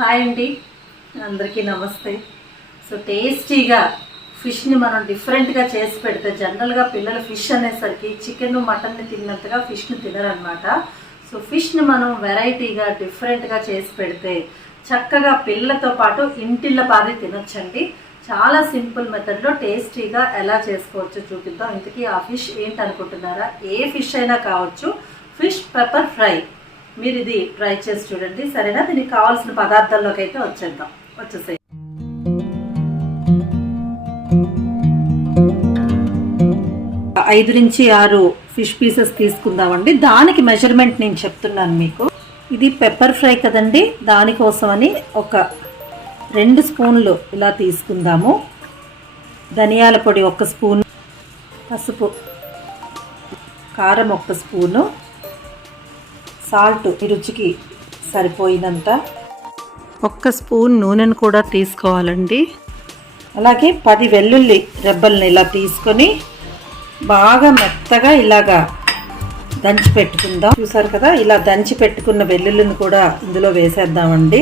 Hi అండి, అందరికీ నమస్తే. సో టేస్టీగా ఫిష్ని మనం డిఫరెంట్గా చేసి పెడితే జనరల్గా పిల్లలు ఫిష్ అనేసరికి చికెన్ మటన్ని తిన్నట్టుగా ఫిష్ని తినరనమాట. సో ఫిష్ని మనం వెరైటీగా డిఫరెంట్గా చేసి పెడితే చక్కగా పిల్లలతో పాటు ఇంటిళ్ళ పాది తినొచ్చండి. చాలా సింపుల్ మెథడ్లో టేస్టీగా ఎలా చేసుకోవచ్చో చూపిద్దాం. ఇంతకీ ఆ ఫిష్ ఏంటనుకుంటున్నారా? ఏ ఫిష్ అయినా కావచ్చు, ఫిష్ పెప్పర్ ఫ్రై. మీరు ఇది ట్రై చేసి చూడండి, సరేనా? దీనికి కావాల్సిన పదార్థాల్లోకి అయితే వచ్చేసాయి. 5 నుంచి 6 ఫిష్ పీసెస్ తీసుకుందామండి. దానికి మెజర్మెంట్ నేను చెప్తున్నాను మీకు. ఇది పెప్పర్ ఫ్రై కదండి, దానికోసమని ఒక 2 స్పూన్లు ఇలా తీసుకుందాము. ధనియాల పొడి 1 స్పూన్, పసుపు, కారం 1 స్పూను, సాల్ట్ రుచికి సరిపోయినంత, 1 స్పూన్ నూనెను కూడా తీసుకోవాలండి. అలాగే 10 వెల్లుల్లి రెబ్బల్ని ఇలా తీసుకొని బాగా మెత్తగా ఇలాగా దంచి పెట్టుకుందాం. చూసారు కదా, ఇలా దంచి పెట్టుకున్న వెల్లుల్లిని కూడా ఇందులో వేసేద్దామండి.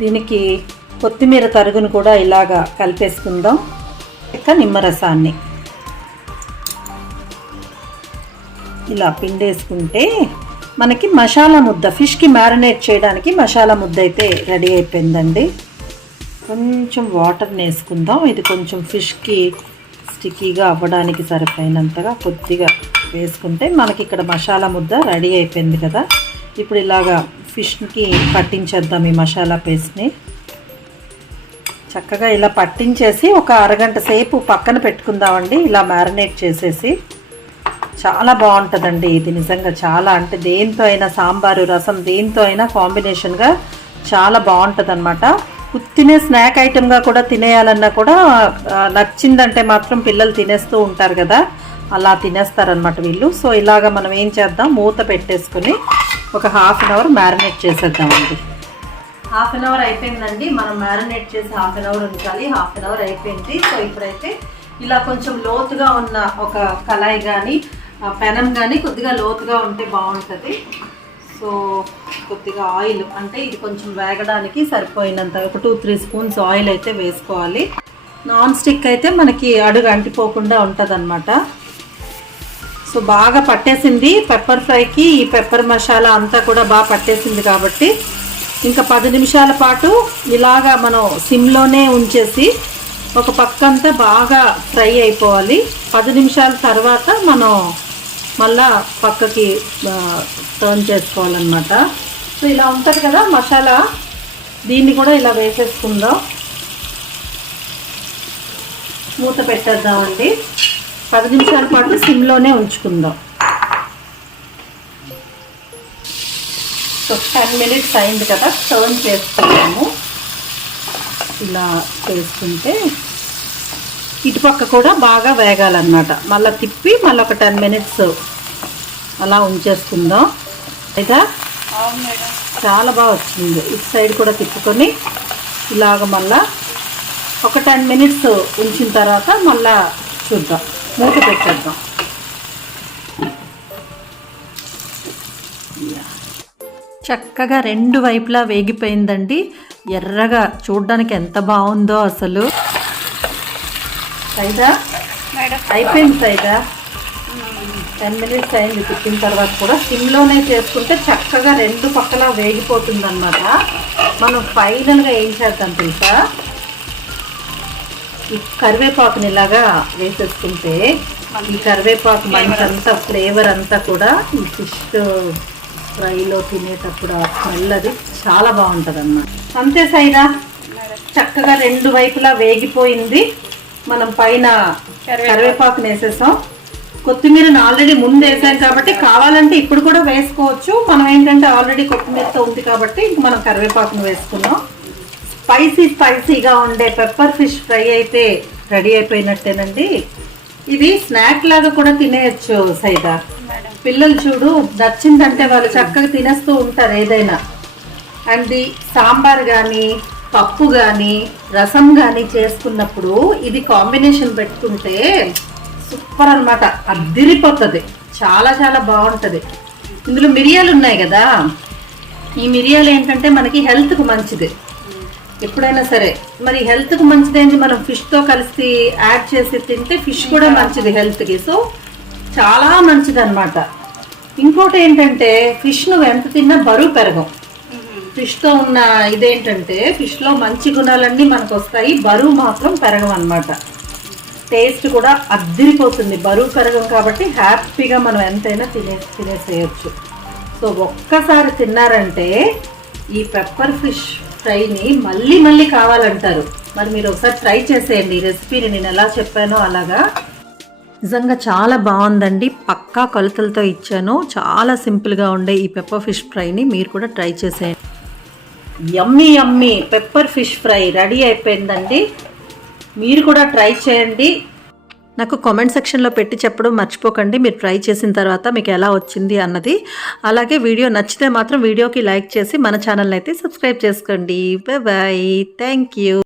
దీనికి కొత్తిమీర తరుగును కూడా ఇలాగా కలిపేసుకుందాం. ఇక నిమ్మరసాన్ని ఇలా పిండేసుకుంటే మనకి మసాలా ముద్ద, ఫిష్కి మ్యారినేట్ చేయడానికి మసాలా ముద్ద అయితే రెడీ అయిపోయిందండి. కొంచెం వాటర్ని వేసుకుందాం. ఇది కొంచెం ఫిష్కి స్టిక్కీగా అవ్వడానికి సరిపోయినంతగా కొద్దిగా వేసుకుంటే మనకి ఇక్కడ మసాలా ముద్ద రెడీ అయిపోయింది కదా. ఇప్పుడు ఇలాగా ఫిష్కి పట్టించేద్దాం ఈ మసాలా పేస్ట్ని. చక్కగా ఇలా పట్టించేసి ఒక అరగంట సేపు పక్కన పెట్టుకుందామండి. ఇలా మ్యారినేట్ చేసేసి చాలా బాగుంటుందండి ఇది. నిజంగా చాలా, అంటే దేంతో అయినా, సాంబారు, రసం దేంతో అయినా కాంబినేషన్గా చాలా బాగుంటుంది అనమాట. ఉత్తినే స్నాక్ ఐటెంగా కూడా తినేయాలన్నా కూడా నచ్చిందంటే మాత్రం పిల్లలు తినేస్తూ ఉంటారు కదా, అలా తినేస్తారనమాట వీళ్ళు. సో ఇలాగ మనం ఏం చేద్దాం, మూత పెట్టేసుకొని ఒక 1/2 అవర్ మ్యారినేట్ చేసేద్దామండి. 1/2 అవర్ అయిపోయిందండి. మనం మ్యారినేట్ చేసి 1/2 అవర్ ఉంచాలి. 1/2 అవర్ అయిపోయింది. సో ఇప్పుడైతే ఇలా కొంచెం లోతుగా ఉన్న ఒక కళాయి కానీ పెనం కానీ కొద్దిగా లోతుగా ఉంటే బాగుంటుంది. సో కొద్దిగా ఆయిల్, అంటే ఇది కొంచెం వేగడానికి సరిపోయినంత ఒక 2-3 స్పూన్స్ ఆయిల్ అయితే వేసుకోవాలి. నాన్ స్టిక్ అయితే మనకి అడుగు అంటిపోకుండా ఉంటుంది అనమాట. సో బాగా పట్టేసింది పెప్పర్ ఫ్రైకి, ఈ పెప్పర్ మసాలా అంతా కూడా బాగా పట్టేసింది కాబట్టి ఇంకా 10 నిమిషాల పాటు ఇలాగా మనం సిమ్లోనే ఉంచేసి ఒక పక్కంతా బాగా ఫ్రై అయిపోవాలి. 10 నిమిషాల తర్వాత మనం మళ్ళా పక్కకి టర్న్ చేసుకోవాలన్నమాట. సో ఇలా ఉంటుంది కదా మసాలా, దీన్ని కూడా ఇలా వేసేసుకుందాం. మూత పెట్టేద్దామండి. 10 నిమిషాల పాటు సిమ్లోనే ఉంచుకుందాం. సో 10 మినిట్స్ అయింది కదా, టర్న్ చేసుకుందాము. ఇలా చేసుకుంటే ఇటుపక్క కూడా బాగా వేగాలన్నమాట. మళ్ళీ తిప్పి మళ్ళీ ఒక 10 మినిట్స్ అలా ఉంచేసుకుందాం. అయితే చాలా బాగా వచ్చింది. ఇటు సైడ్ కూడా తిప్పుకొని ఇలాగ మళ్ళా ఒక 10 మినిట్స్ ఉంచిన తర్వాత మళ్ళా చూద్దాం, మూత పెట్టేద్దాం. చక్కగా 2 వైపులా వేగిపోయిందండి. ఎర్రగా చూడడానికి ఎంత బాగుందో అసలు. సైదా అయిపోయింది. సైదా 10 మినిట్స్ అయింది. తిప్పిన తర్వాత కూడా సిమ్లోనే చేసుకుంటే చక్కగా 2 పక్కలా వేగిపోతుంది అనమాట. మనం ఫైనల్గా ఏం చేద్దాం తెలుసా, ఈ కరివేపాకుని ఇలాగా వేసేసుకుంటే ఈ కరివేపాకు మంచి ఫ్లేవర్ అంతా కూడా ఈ ఫిష్ ఫ్రైలో తినేటప్పుడు ఆ స్మెల్ అది చాలా బాగుంటుంది అన్నమాట. అంతే సైదా, చక్కగా 2 వైపులా వేగిపోయింది. మనం పైన కరివేపాకుని వేసేసాం. కొత్తిమీరని ఆల్రెడీ ముందు వేసాం కాబట్టి కావాలంటే ఇప్పుడు కూడా వేసుకోవచ్చు. మనం ఏంటంటే ఆల్రెడీ కొత్తిమీరతో ఉంది కాబట్టి మనం కరివేపాకుని వేసుకున్నాం. స్పైసీగా ఉండే పెప్పర్ ఫిష్ ఫ్రై అయితే రెడీ అయిపోయినట్టేనండి. ఇది స్నాక్ లాగా కూడా తినేయచ్చు సైదా. పిల్లలు చూడు, నచ్చిందంటే వాళ్ళు చక్కగా తినేస్తూ ఉంటారు ఏదైనా. అండ్ సాంబార్ కానీ, పప్పు కానీ, రసం కానీ చేసుకున్నప్పుడు ఇది కాంబినేషన్ పెట్టుకుంటే సూపర్ అనమాట, అద్దిరిపోతుంది. చాలా చాలా బాగుంటుంది. ఇందులో మిరియాలు ఉన్నాయి కదా, ఈ మిరియాలు ఏంటంటే మనకి హెల్త్కు మంచిది ఎప్పుడైనా సరే. మరి హెల్త్కు మంచిదేంటి, మనం ఫిష్తో కలిసి యాడ్ చేసి తింటే ఫిష్ కూడా మంచిది హెల్త్కి. సో చాలా మంచిది అనమాట. ఇంకోటి ఏంటంటే ఫిష్ నువ్వు ఎంత తిన్నా బరువు పెరగం. ఫిష్తో ఉన్న ఇదేంటంటే ఫిష్లో మంచి గుణాలన్నీ మనకు వస్తాయి, బరువు మాత్రం పెరగం అనమాట. టేస్ట్ కూడా అద్దిరిపోతుంది, బరువు పెరగం. కాబట్టి హ్యాపీగా మనం ఎంతైనా తినేసేయచ్చు. సో ఒక్కసారి తిన్నారంటే ఈ పెప్పర్ ఫిష్ ఫ్రైని మళ్ళీ మళ్ళీ కావాలంటారు. మరి మీరు ఒకసారి ట్రై చేసేయండి ఈ రెసిపీని నేను ఎలా చెప్పానో అలాగా. నిజంగా చాలా బాగుందండి. పక్కా కొలతలతో ఇచ్చాను. చాలా సింపుల్గా ఉండే ఈ పెప్పర్ ఫిష్ ఫ్రైని మీరు కూడా ట్రై చేసేయండి. యమ్మీ యమ్మీ పెప్పర్ ఫిష్ ఫ్రై రెడీ అయిపోయిందండి. మీరు కూడా ట్రై చేయండి. నాకు కామెంట్ సెక్షన్లో పెట్టి చెప్పడం మర్చిపోకండి, మీరు ట్రై చేసిన తర్వాత మీకు ఎలా వచ్చింది అన్నది. అలాగే వీడియో నచ్చితే మాత్రం వీడియోకి లైక్ చేసి మన ఛానల్ని అయితే సబ్స్క్రైబ్ చేసుకోండి. Bye bye, thank you.